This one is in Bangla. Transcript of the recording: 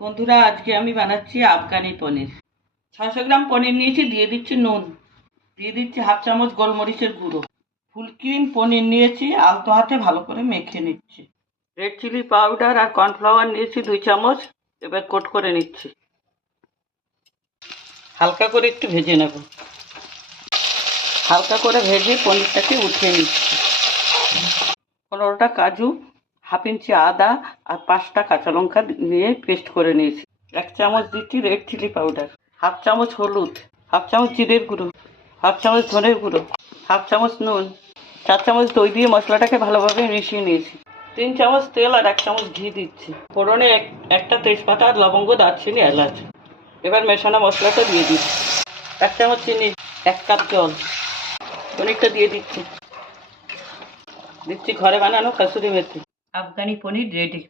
বন্ধুরা, আজকে আমি বানাচ্ছি আফগানি পনির। 600 গ্রাম পনির নিয়েছি, দিয়ে দিচ্ছি নুন, দিয়ে দিচ্ছি হাফ চামচ গোলমরিচের গুঁড়ো, ফুল ক্রিম পনির নিয়েছি, আলতো হাতে ভালো করে মেখে নিচ্ছি। রেড চিলি পাউডার আর কর্নফ্লাওয়ার নিয়েছি 2 চামচ, এবার কোট করে নিচ্ছি। হালকা করে একটু ভেজে নেব। হালকা করে ভেজে পনিরটাকে উঠিয়ে নিচ্ছি। 15টা কাজু, হাফ ইঞ্চি আদা আর 5টা কাঁচা লঙ্কা নিয়ে পেস্ট করে নিয়েছি। 1 চামচ দিচ্ছি রেড চিলি পাউডার, হাফ চামচ হলুদ, হাফ চামচ জিরের গুঁড়ো, হাফ চামচ ধনের গুঁড়ো, হাফ চামচ নুন, 4 চামচ দই দিয়ে মশলাটাকে ভালোভাবে মিশিয়ে নিয়েছি। 3 চামচ তেল আর 1 চামচ ঘি দিচ্ছি। ফোড়নে একটা তেজপাতা আর লবঙ্গ, দারচিনি, এলাচ। এবার মেশানো মশলাটা দিয়ে দিচ্ছি। 1 চামচ চিনি, 1 কাপ জল, পনিরটা দিয়ে দিচ্ছি। দিচ্ছি ঘরে বানানো কাসুরি মেথি। আফগানি পনির রেডি।